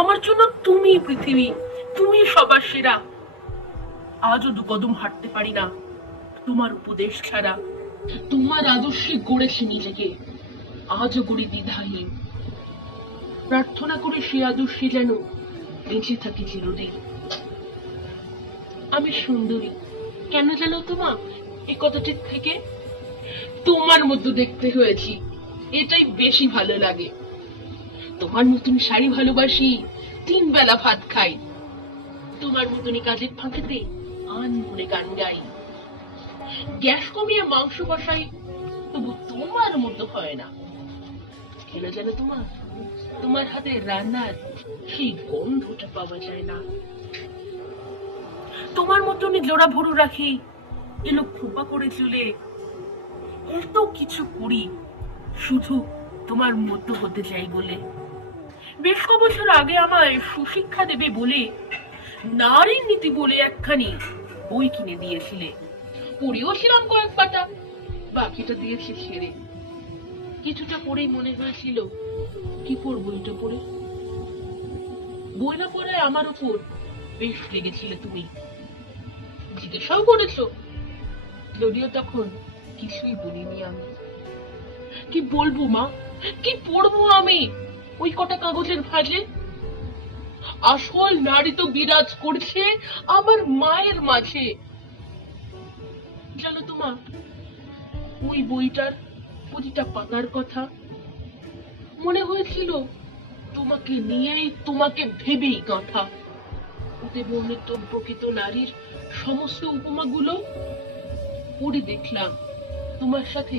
আমার জন্য তুমি পৃথিবী, তুমি সবার সেরা। আজও দু কদম হাঁটতে পারি না তোমার উপদেশ ছাড়া। তোমার আদর্শে গড়েছি নিজেকে, আজও গড়ি দ্বিধাহীন। প্রার্থনা করে সে আদর্শে যেন বেঁচে থাকি চিরদিন। আমি সুন্দরী কেন জানো তোমা, এই কথাটির থেকে তোমার মতো দেখতে হয়েছি, এটাই বেশি ভালো লাগে। তোমার মতন শাড়ি ভালোবাসি, 3 বেলা ভাত খাই। তোমার মতনই কাজের ফাঁকেতে আনমনে গান গাই। গ্যাস কমিয়ে মাংস কষাই, তবু তোমার মতো হয় না। কেন জানো তোমার, তোমার হাতে রান্নার সেই গন্ধটা পাওয়া যায় না। তোমার মতনই জোড়া ভরু রাখি, এলো খোপা করে চুলে। এত কিছু করি শুধু তোমার মতো হতে চাই বলে। বেশ ক বছর আগে আমায় সুশিক্ষা দেবে বলে নারীর নীতি বলে একখানি বই কিনে দিয়েছিলে। পড়েও ছিলাম কয়েক পাতা, বাকিটা দিয়েছি ছেড়ে। কিছুটা পড়েই মনে হয়েছিল কি পড়বো এটা পড়ে। বই না পড়ে আমার উপর বেশ লেগেছিলে তুমি, জিজ্ঞাসাও করেছো, যদিও তখন কিছুই বলিনি আমি। কি বলবো মা, কি পড়বো আমি ওই কটা কাগজের ভাঁজে? আসল নারী তো বিরাজ করছে আমার মায়ের মাঝে। জানো তোমা, ওই বইটার প্রতিটা পাতার কথা মনে হয়েছিল তোমাকে নিয়েই, তোমাকে ভেবেই গাঁথা। ওতে বর্ণিত প্রকৃত নারীর সমস্ত উপমাগুলো পড়ে দেখলাম তোমার সাথে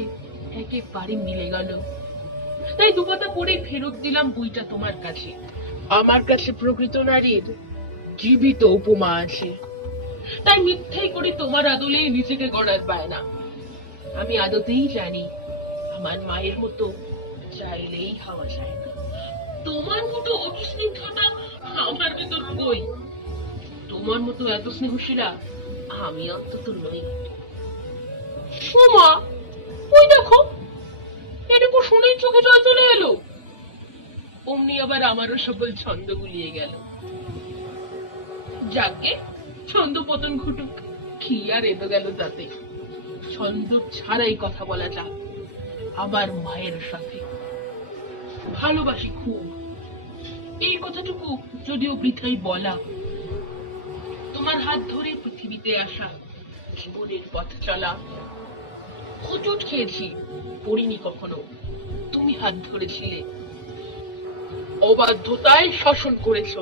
একেবারে মিলে গেল। তাই দুপাতা পড়ে ফেরত দিলাম বইটা তোমার কাছে। আমার কাছে প্রকৃত নারীর জীবিত উপমা আছে, তাই মিথ্যেই করে তোমার আদলেই নিজেকে গড়ার পায় না। আমি আদতেই জানি আমার মায়ের মতো চাইলেই হওয়া যায় না। তোমার মতো অত স্নিগ্ধতা আমার ভেতর কই, তোমার মতো এত স্নেহশীলা আমি অন্তত নই। সোমা, ওই দেখো, এটুকু শুনেই চোখে জল চলে এলো। অমনি আবার আমারও সকল ছন্দ গুলিয়ে গেল। যাকে ছন্দ পতন ঘটুক, কি আর এলো গেল তাতে। ছন্দ ছাড়াই কথা বলা যাক আবার মায়ের সাথে। ভালোবাসি খুব, এই কথাটুকু যদিও বৃথাই বলা। তোমার হাত ধরে পৃথিবীতে আসা, জীবনের পথ চলা। হোঁচট খেয়েছি, পড়িনি কখনো, তুমি হাত ধরেছিলে। অবাধ্যতায় শাসন করেছো।